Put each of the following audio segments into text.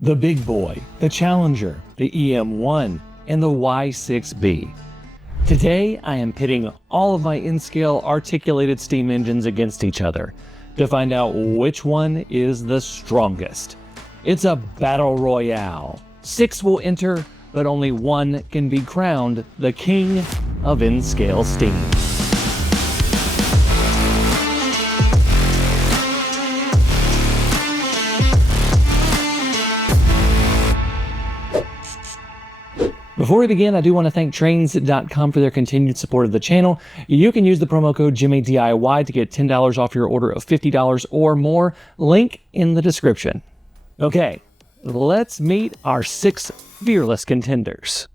the Big Boy, the Challenger, the EM1, and the Y6B. Today, I am pitting all of my N-scale articulated steam engines against each other to find out which one is the strongest. It's a battle royale. 6 will enter, but only 1 can be crowned the king of N-scale steam. Before we begin, I do want to thank Trains.com for their continued support of the channel. You can use the promo code JimmyDIY to get $10 off your order of $50 or more. Link in the description. Okay, let's meet our 6 fearless contenders.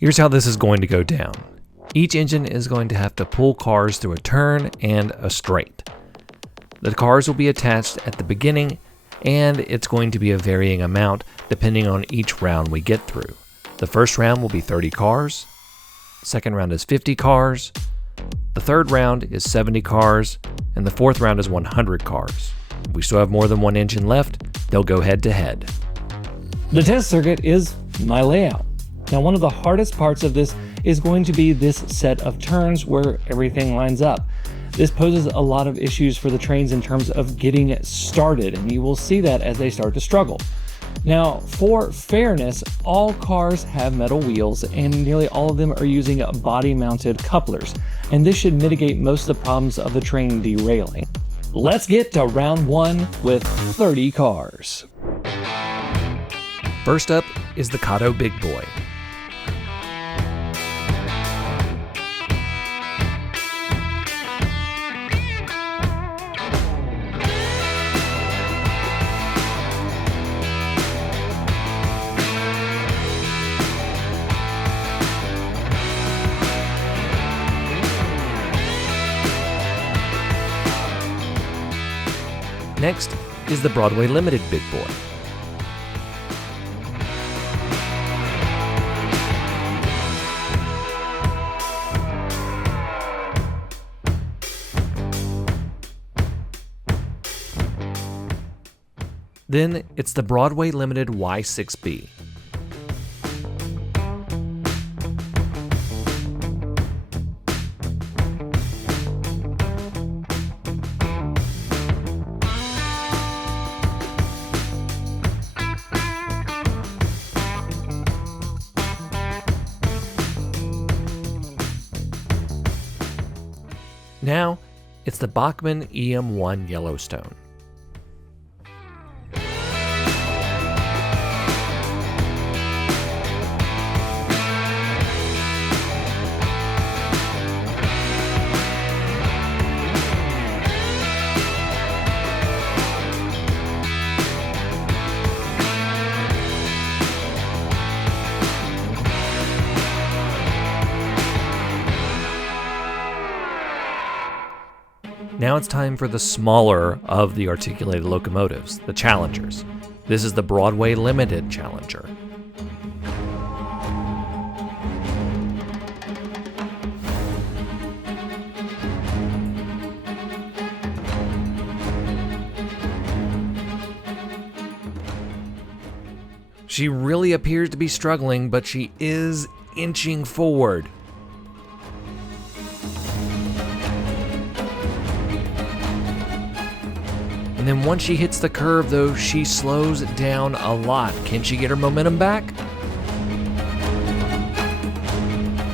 Here's how this is going to go down. Each engine is going to have to pull cars through a turn and a straight. The cars will be attached at the beginning, and it's going to be a varying amount depending on each round we get through. The first round will be 30 cars, the second round is 50 cars, the third round is 70 cars, and the fourth round is 100 cars. If we still have more than one engine left, they'll go head to head. The test circuit is my layout. Now, one of the hardest parts of this is going to be this set of turns where everything lines up. This poses a lot of issues for the trains in terms of getting started, and you will see that as they start to struggle. Now, for fairness, all cars have metal wheels, and nearly all of them are using body-mounted couplers, and this should mitigate most of the problems of the train derailing. Let's get to round 1 with 30 cars. First up is the Kato Big Boy. Next is the Broadway Limited Big Boy. Then it's the Broadway Limited Y6B. Now, it's the Bachmann EM1 Yellowstone. Now it's time for the smaller of the articulated locomotives, the Challengers. This is the Broadway Limited Challenger. She really appears to be struggling, but she is inching forward. And then once she hits the curve, though, she slows down a lot. Can she get her momentum back?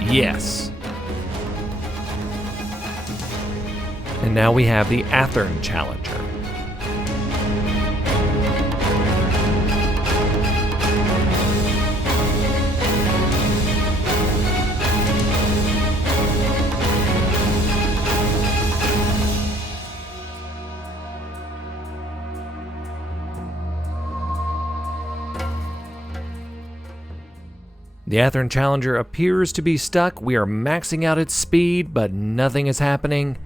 Yes. And now we have the Athern Challenger. The Athern Challenger appears to be stuck. We are maxing out its speed, but nothing is happening.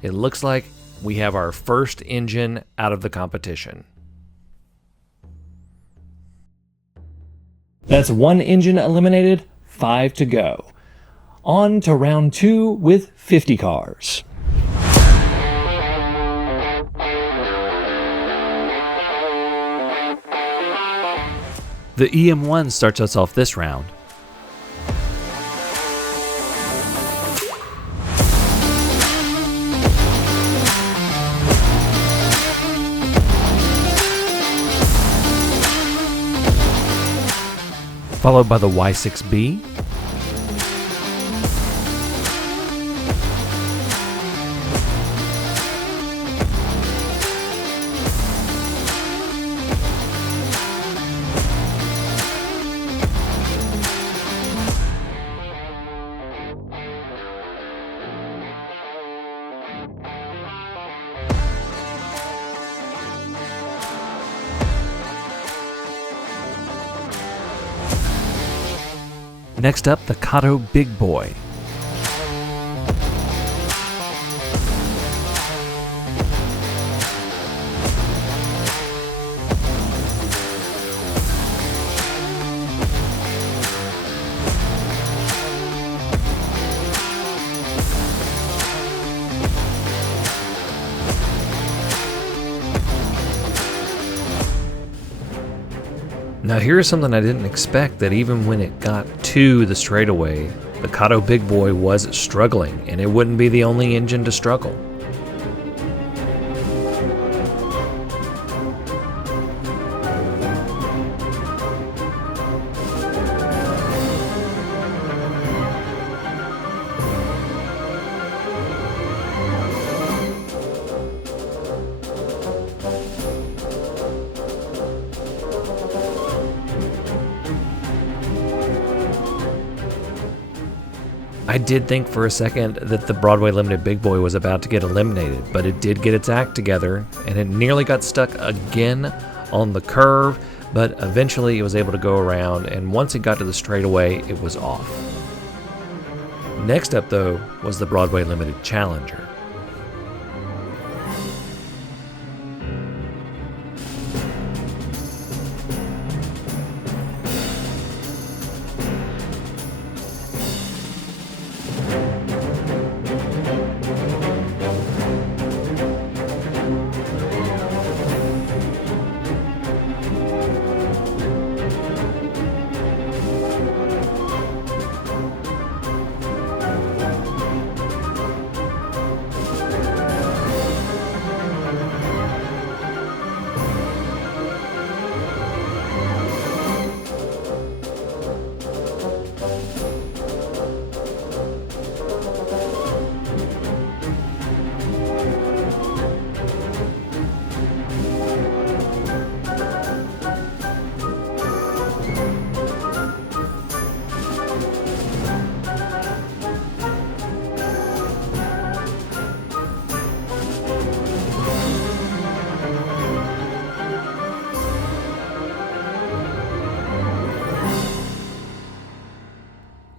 It looks like we have our first engine out of the competition. That's 1 engine eliminated, 5 to go. On to round 2 with 50 cars. The EM1 starts us off this round. Followed by the Y6B. Next up, the Kato Big Boy. Now here's something I didn't expect, that even when it got to the straightaway, the Kato Big Boy was struggling, and it wouldn't be the only engine to struggle. I did think for a second that the Broadway Limited Big Boy was about to get eliminated, but it did get its act together, and it nearly got stuck again on the curve, but eventually it was able to go around, and once it got to the straightaway, it was off. Next up, though, was the Broadway Limited Challenger.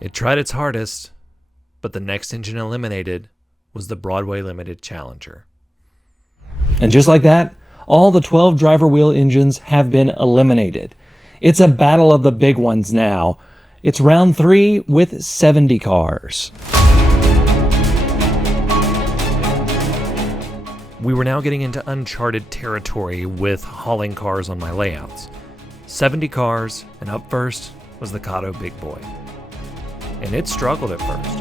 It tried its hardest, but the next engine eliminated was the Broadway Limited Challenger. And just like that, all the 12 driver wheel engines have been eliminated. It's a battle of the big ones now. It's round 3 with 70 cars. We were now getting into uncharted territory with hauling cars on my layouts. 70 cars, and up first was the Kato Big Boy. And it struggled at first.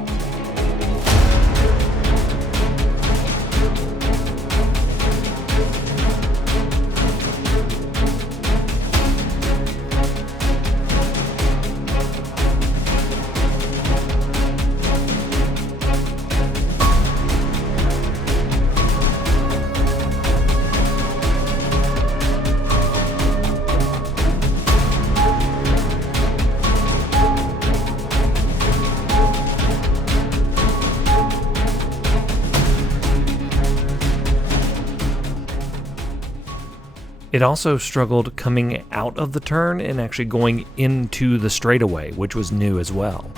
It also struggled coming out of the turn and actually going into the straightaway, which was new as well.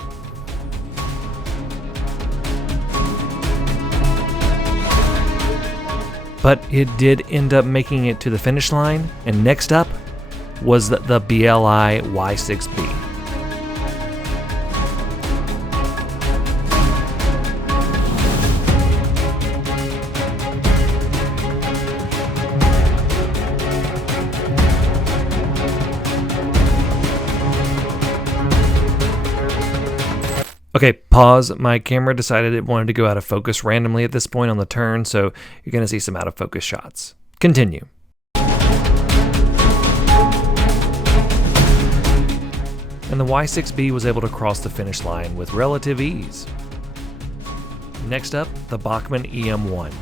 But it did end up making it to the finish line, and next up was the BLI Y6B. Okay, pause. My camera decided it wanted to go out of focus randomly at this point on the turn, so you're going to see some out of focus shots. Continue. And the Y6B was able to cross the finish line with relative ease. Next up, the Bachmann EM1.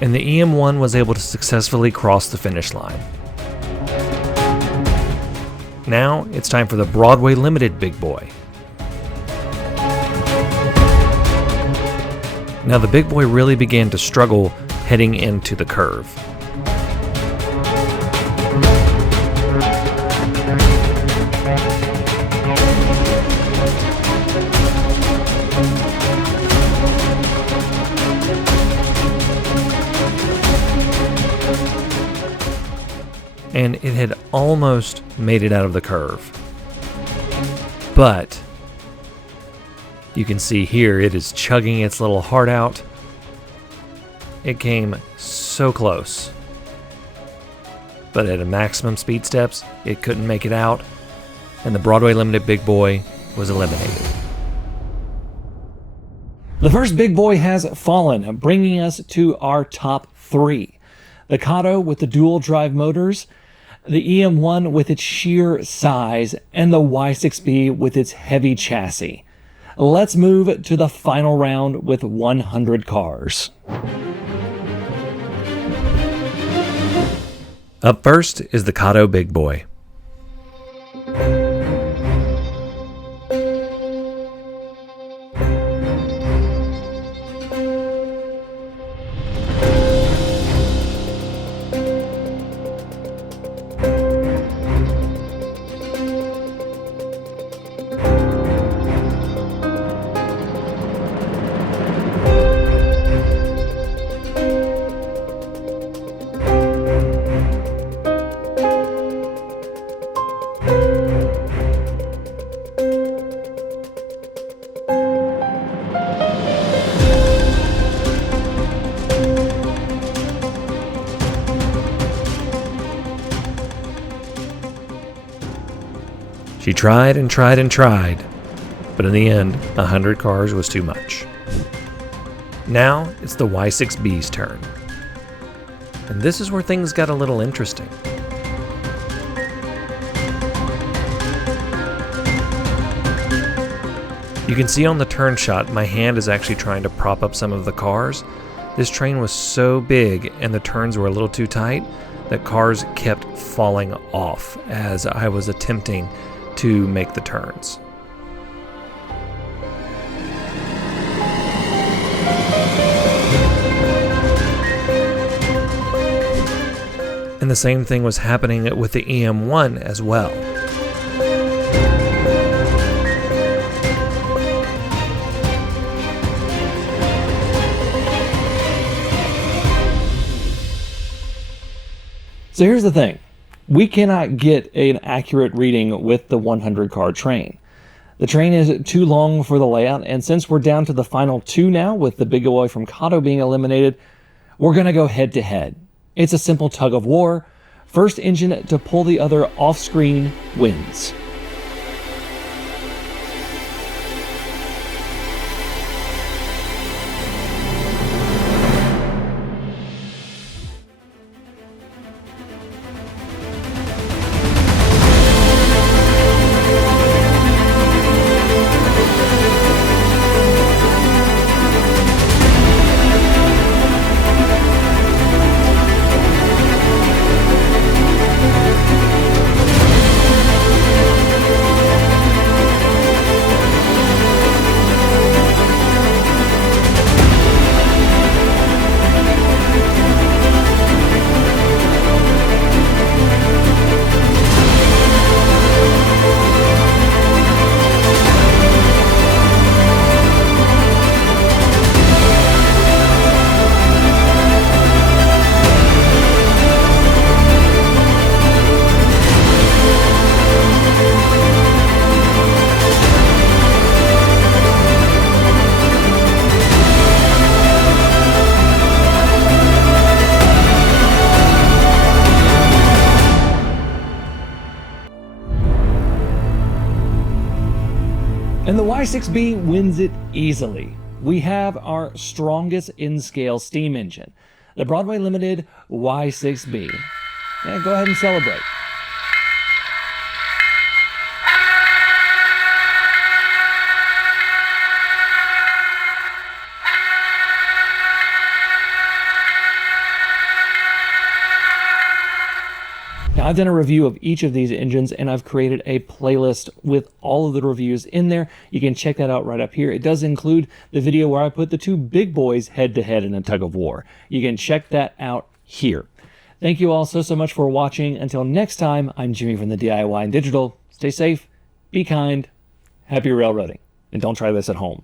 And the EM1 was able to successfully cross the finish line. Now it's time for the Broadway Limited Big Boy. Now the Big Boy really began to struggle heading into the curve. And it had almost made it out of the curve. But you can see here it is chugging its little heart out. It came so close. But at a maximum speed steps, it couldn't make it out, and the Broadway Limited Big Boy was eliminated. The first big boy has fallen, bringing us to our top three. The Kato with the dual drive motors, the EM1 with its sheer size, and the Y6B with its heavy chassis. Let's move to the final round with 100 cars. Up first is the Kato Big Boy. She tried and tried and tried, but in the end, 100 cars was too much. Now it's the Y6B's turn. And this is where things got a little interesting. You can see on the turn shot, my hand is actually trying to prop up some of the cars. This train was so big and the turns were a little too tight that cars kept falling off as I was attempting to make the turns. And the same thing was happening with the EM1 as well. So here's the thing. We cannot get an accurate reading with the 100 car train. The train is too long for the layout, and since we're down to the final two now, with the big boy from Kato being eliminated, we're going to go head to head. It's a simple tug of war. First engine to pull the other off screen wins. And the Y6B wins it easily. We have our strongest in-scale steam engine, the Broadway Limited Y6B. Yeah, go ahead and celebrate. Now, I've done a review of each of these engines, and I've created a playlist with all of the reviews in there. You can check that out right up here. It does include the video where I put the two big boys head-to-head in a tug of war. You can check that out here. Thank you all so much for watching. Until next time, I'm Jimmy from the DIY and Digital. Stay safe, be kind, happy railroading, and don't try this at home.